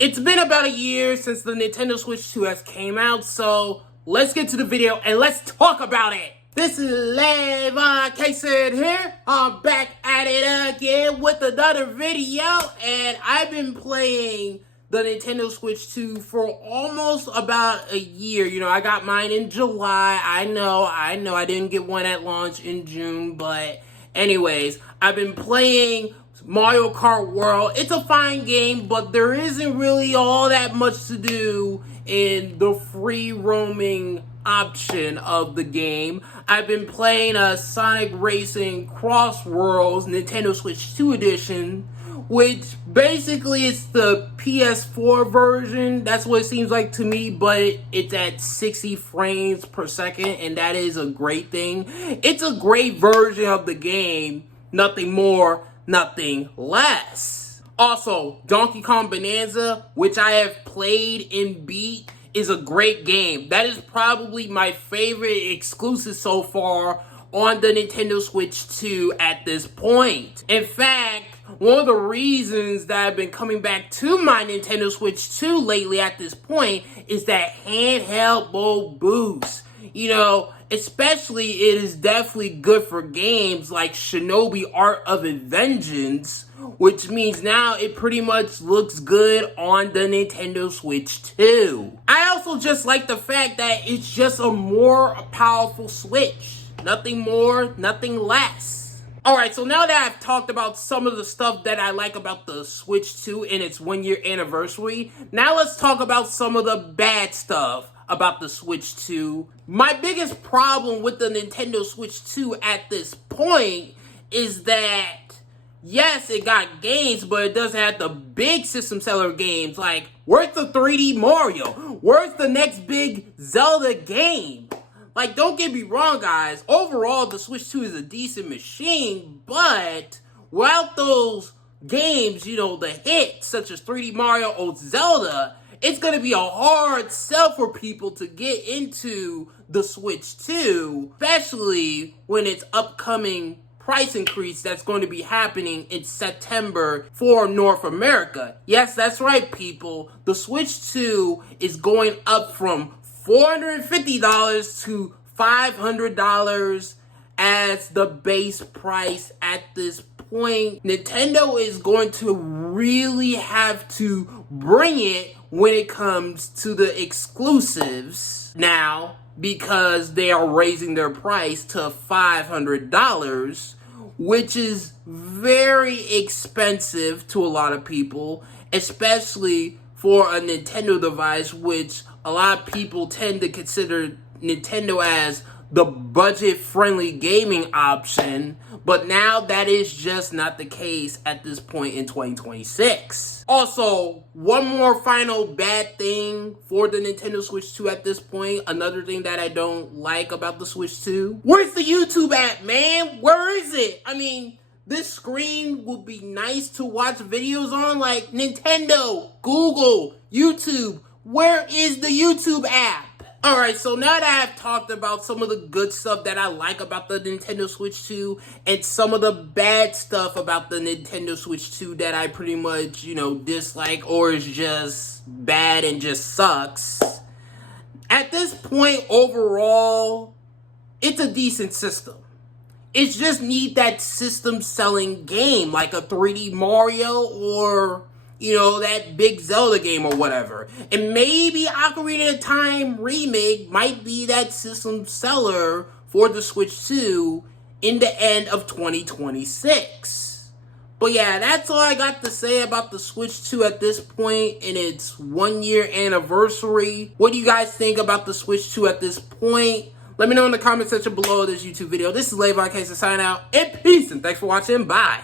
It's been about a year since the Nintendo Switch 2 has came out, so let's get to the video and let's talk about it. This is lavoncason here. I'm back at it again with another video, and I've been playing the Nintendo Switch 2 for almost about a year. You know, I got mine in July. I know, I didn't get one at launch in June, but anyways, I've been playing Mario Kart World. It's a fine game, but there isn't really all that much to do in the free roaming option of the game. I've been playing a Sonic Racing Cross Worlds Nintendo Switch 2 edition, which basically is the PS4 version. That's what it seems like to me, but it's at 60 frames per second, and that is a great thing. It's a great version of the game, nothing more, nothing less. Also, Donkey Kong Bonanza, which I have played and beat, is a great game. That is probably my favorite exclusive so far on the Nintendo Switch 2 at this point. In fact, one of the reasons that I've been coming back to my Nintendo Switch 2 lately at this point is that handheld mode boost. You know, especially it is definitely good for games like Shinobi Art of Vengeance, which means now it pretty much looks good on the Nintendo Switch 2. I also just like the fact that it's just a more powerful Switch. Nothing more, nothing less. Alright, so now that I've talked about some of the stuff that I like about the Switch 2 in its 1-year anniversary, now let's talk about some of the bad stuff about the Switch 2. My biggest problem with the Nintendo Switch 2 at this point is that, yes, it got games, but it doesn't have the big system seller games. Like, where's the 3D Mario? Where's the next big Zelda game? Like, don't get me wrong, guys. Overall, the Switch 2 is a decent machine, but without those games, you know, the hits, such as 3D Mario or Zelda, it's going to be a hard sell for people to get into the Switch 2, especially when its upcoming price increase that's going to be happening in September for North America. Yes, that's right, people. The Switch 2 is going up from $450 to $500 as the base price at this point. Nintendo is going to really have to bring it when it comes to the exclusives now, because they are raising their price to $500, which is very expensive to a lot of people, especially for a Nintendo device, which a lot of people tend to consider Nintendo as the budget-friendly gaming option, but now that is just not the case at this point in 2026. Also, one more final bad thing for the Nintendo Switch 2 at this point, another thing that I don't like about the Switch 2. Where's the YouTube app, man? Where is it? I mean, this screen would be nice to watch videos on, like Nintendo, Google, YouTube. Where is the YouTube app? Alright, so now that I've talked about some of the good stuff that I like about the Nintendo Switch 2 and some of the bad stuff about the Nintendo Switch 2 that I pretty much, you know, dislike or is just bad and just sucks, at this point, overall, it's a decent system. It just needs that system-selling game, like a 3D Mario or, you know, that big Zelda game or whatever. And maybe Ocarina of Time Remake might be that system seller for the Switch 2 in the end of 2026. But yeah, that's all I got to say about the Switch 2 at this point in its 1-year anniversary. What do you guys think about the Switch 2 at this point? Let me know in the comment section below this YouTube video. This is lavoncason signing out, and peace, and thanks for watching. Bye.